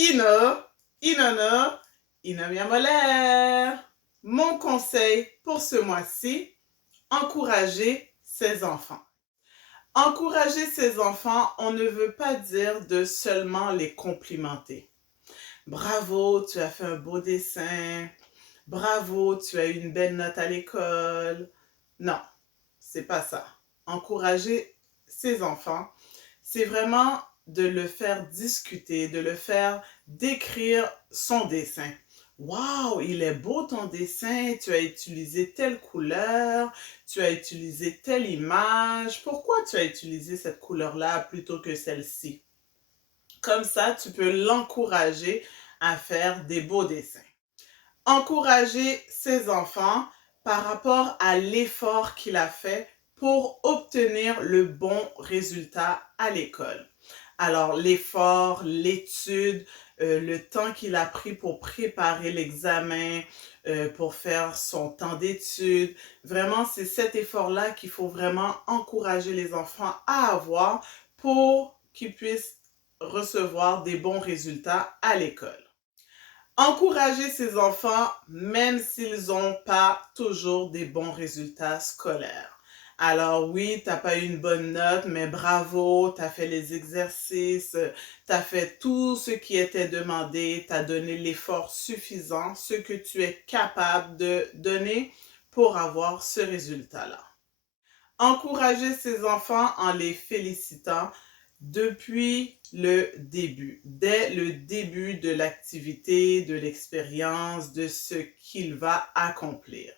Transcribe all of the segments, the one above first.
Ino, Inono, Inomiamolaire. Mon conseil pour ce mois-ci, encourager ses enfants. Encourager ses enfants, on ne veut pas dire de seulement les complimenter. Bravo, tu as fait un beau dessin. Bravo, tu as eu une belle note à l'école. Non, c'est pas ça. Encourager ses enfants, c'est vraiment de le faire discuter, de le faire décrire son dessin. Waouh, il est beau ton dessin, tu as utilisé telle couleur, tu as utilisé telle image. Pourquoi tu as utilisé cette couleur-là plutôt que celle-ci? Comme ça, tu peux l'encourager à faire des beaux dessins. Encourager ses enfants par rapport à l'effort qu'il a fait pour obtenir le bon résultat à l'école. Alors, l'effort, l'étude, le temps qu'il a pris pour préparer l'examen, pour faire son temps d'étude. Vraiment, c'est cet effort-là qu'il faut vraiment encourager les enfants à avoir pour qu'ils puissent recevoir des bons résultats à l'école. Encourager ses enfants même s'ils n'ont pas toujours des bons résultats scolaires. Alors oui, tu n'as pas eu une bonne note, mais bravo, tu as fait les exercices, tu as fait tout ce qui était demandé, tu as donné l'effort suffisant, ce que tu es capable de donner pour avoir ce résultat-là. Encourager ses enfants en les félicitant depuis le début, dès le début de l'activité, de l'expérience, de ce qu'il va accomplir.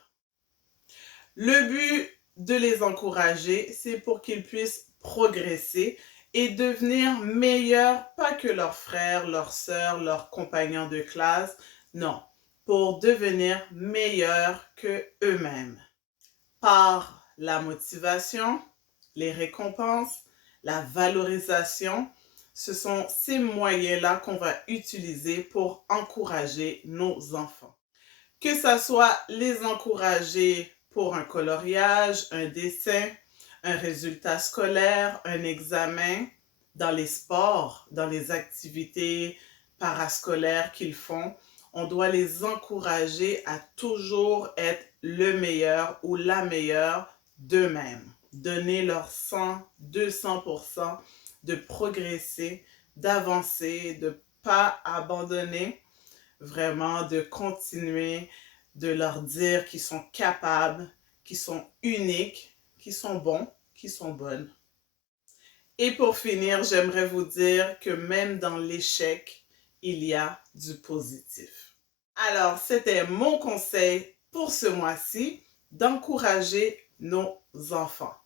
Le but de les encourager, c'est pour qu'ils puissent progresser et devenir meilleurs, pas que leurs frères, leurs sœurs, leurs compagnons de classe, non, pour devenir meilleurs que eux-mêmes. Par la motivation, les récompenses, la valorisation, ce sont ces moyens-là qu'on va utiliser pour encourager nos enfants. Que ce soit les encourager pour un coloriage, un dessin, un résultat scolaire, un examen, dans les sports, dans les activités parascolaires qu'ils font, on doit les encourager à toujours être le meilleur ou la meilleure d'eux-mêmes. Donner leur 100, 200%, de progresser, d'avancer, de ne pas abandonner, vraiment de continuer, de leur dire qu'ils sont capables, qu'ils sont uniques, qu'ils sont bons, qu'ils sont bonnes. Et pour finir, j'aimerais vous dire que même dans l'échec, il y a du positif. Alors, c'était mon conseil pour ce mois-ci, d'encourager nos enfants.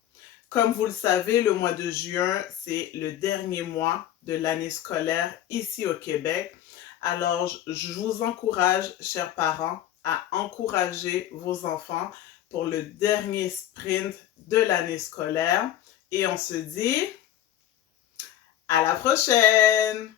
Comme vous le savez, le mois de juin, c'est le dernier mois de l'année scolaire ici au Québec. Alors, je vous encourage, chers parents, à encourager vos enfants pour le dernier sprint de l'année scolaire. Et on se dit à la prochaine!